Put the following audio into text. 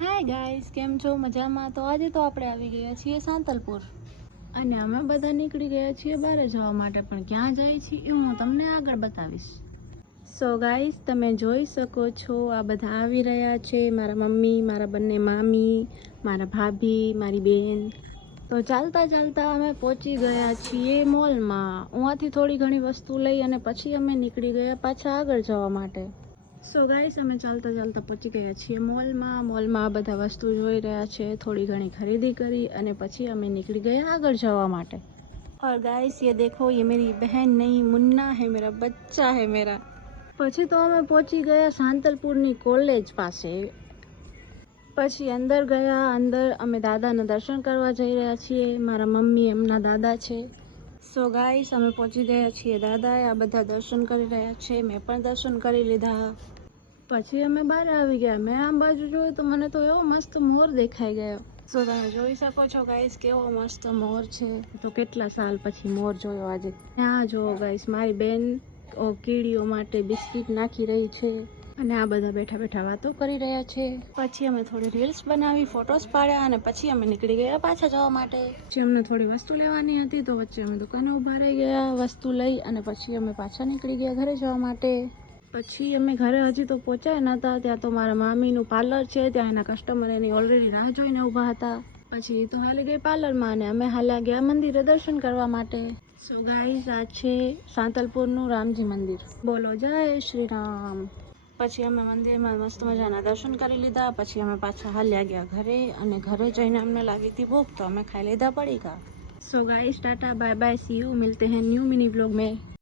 Hi guys, કેમ છો? મજામાં? તો આજે તો આપણે આવી ગયા છીએ સાંતલપુર અને અમે બધા નીકળી ગયા છીએ બહાર જવા માટે, પણ ક્યાં જાય છીએ એ હું તમને આગળ બતાવીશ. સો ગાઈસ, તમે જોઈ શકો છો આ બધા આવી રહ્યા છે, મારા મમ્મી, મારા બંને મામી, મારા ભાભી, મારી બેન. તો ચાલતા ચાલતા અમે પહોંચી ગયા છીએ મોલમાં. ઉहाँથી થોડી ઘણી વસ્તુ લઈ અને પછી અમે નીકળી ગયા પાછા આગળ જવા માટે. સો ગાઈસ, અમે ચાલતા ચાલતા પહોંચી ગયા છીએ મોલમાં આ બધા વસ્તુ જોઈ રહ્યા છે, થોડી ઘણી ખરીદી કરી અને પછી અમે નીકળી ગયા આગળ જવા માટે. और गाइस ये देखो, ये मेरी बहन नहीं, मुन्ना है मेरा, बच्चा है मेरा. પછી તો અમે પહોંચી ગયા સાંતલપુરની કોલેજ પાસે. પછી અંદર ગયા. અંદર અમે દાદાના દર્શન કરવા જઈ રહ્યા છીએ. મારા મમ્મી એમના દાદા છે. સો ગાઈસ, અમે પહોંચી ગયા છીએ દાદાએ. આ બધા દર્શન કરી રહ્યા છે, મેં પણ દર્શન કરી લીધા. પછી અમે બહાર આવી ગયા. મેં આમ બાજુ જોયું તો મને તો એવો મસ્ત મોર દેખાઈ ગયો. સો તમે જોઈ શકો છો ગાઈસ, કેવો મસ્ત મોર છે. તો કેટલા સાલ પછી મોર જોયો આજે. ત્યાં જુઓ ગાઈસ, મારી બેન કીડીઓ માટે બિસ્કિટ નાખી રહી છે અને આ બધા બેઠા બેઠા વાતો કરી રહ્યા છે. પછી અમે થોડી રીલ્સ બનાવી, ફોટોસ પાડ્યા અને પછી અમે નીકળી ગયા પાછા જવા માટે. પછી અમને થોડી વસ્તુ લેવાની હતી તો વચ્ચે અમે દુકાને ઊભા રહી ગયા વસ્તુ લઈ અને પછી અમે પાછા નીકળી ગયા ઘરે જવા માટે. પછી અમે ઘરે હજી તો પહોંચ્યા નહોતા, ત્યાં તો મારા મામીનું પાર્લર છે, ત્યાં એના કસ્ટમર એની ઓલરેડી રાહ જોઈને ઊભા હતા. પછી તો હાલી ગઈ પાર્લરમાં અને અમે હાલ્યા ગયા મંદિરે દર્શન કરવા માટે. સો ગાઈઝ, આ છે સાંતલપુરનું રામજી મંદિર. બોલો જય શ્રી રામ. પછી અમે મંદિરમાં મસ્ત મજાના દર્શન કરી લીધા. પછી અમે પાછા હાલ્યા ગયા ઘરે અને ઘરે જઈને અમને લાગી હતી ભૂખ તો અમે ખાઈ લીધા પડીકા. So guys, tata bye bye, see you, मिलते हैं न्यू मिनी ब्लॉग में.